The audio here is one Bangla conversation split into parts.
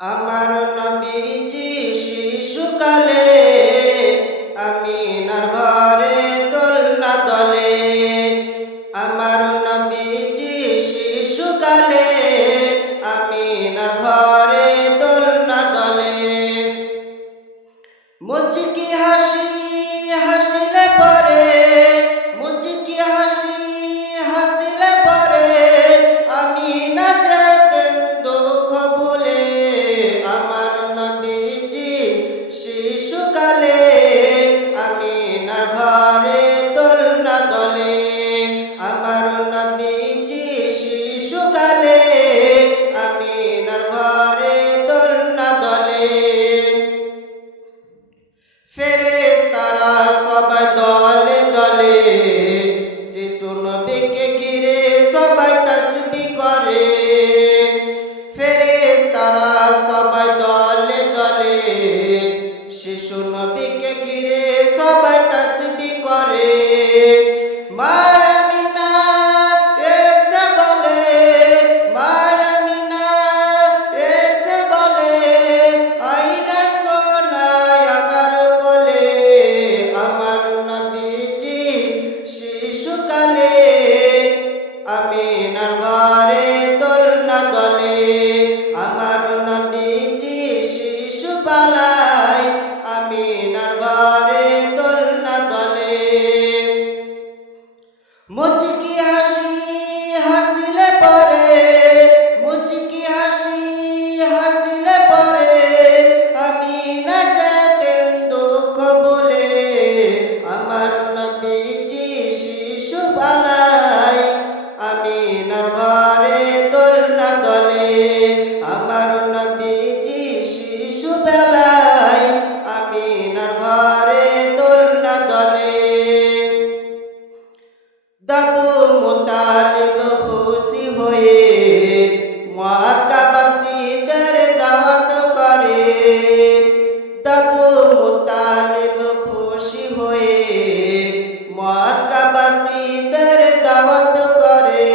আমার নবীজি শিশুকালে আমিনার ঘরে দোলনা দলে। আমার নবীজি শিশুকালে আমিনার ঘরে দোলনা দলে। মুচকি হাসি হাসিলে পরে, মুচকি হাসি হাসিলে পরে আমিনা যেতেন দুঃখ ভুলে। আমার নবীজি শিশুকালে আমিনার ঘরে দোলনা দলে। আমার নবীজি শিশুকালে আমিনার ঘরে দোলনা দলে। ফেরেশতারা সবাই দলে দলে, শিশু নবীকে ঘিরে সবাই তাসবিহ করে। ফেরেশতারা সবাই দলে দলে, শিশু নবীকে ঘিরে সবাই তাসবিহ করে। মা আমিনা এসে বলে, মা আমিনা এসে বলে, আইনা সোনায় আমার কোলে। আমার নবীজি শিশুকালে আমিনার ঘরে দোলনা দলে। আমার নবীজি শিশুবেলায় আমিনার ঘরে দোলনা দলে। মুচকি হাসি হাসিলে পরে, মুচকি হাসি হাসিলে পরে আমিনা যেতেন দুঃখ ভুলে। আমার নবীজি শিশুবেলায় আমিনার ঘরে দোলনা দলে। আমার নবীজি শিশুবেলায় আমিনার ঘরে দোলনা দলে। দাদু মুতালিব খুশি হয়ে মক্কাবাসীদের দাওয়াত করে। দাদু মুতালিব খুশি হয়ে মক্কাবাসীদের দাওয়াত করে।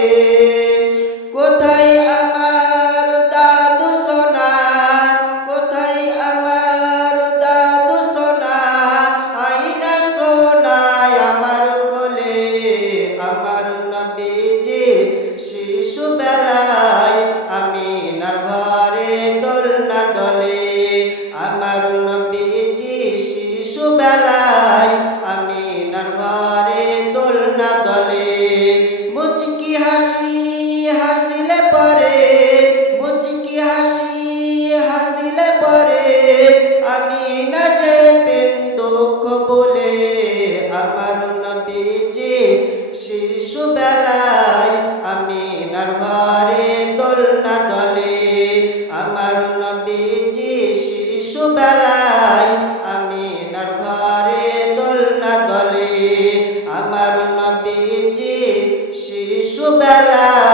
কোথায় আমার দাদু সোনা, কোথায় আমার দাদু সোনা, আইনা সোনায় আমার কোলে। আমার নবীজি শিশুবেলায় আমিনার ঘরে দোলনা দলে। আমার নবীজি শিশুবেলায় আমিনার ঘরে দোলনা দলে। মুচকি হাসি হাসিলে পরে, মুচকি হাসি হাসিলে পরে আমিনা যেতেন দুঃখ ভুলে। আমার নবীজি শিশুবেলায় আমিনার ঘরে দোলনা দলে। আমার নবীজি শিশুবেলায় আমিনার ঘরে দোলনা দলে। আমার নবীজি শিশুবেলায়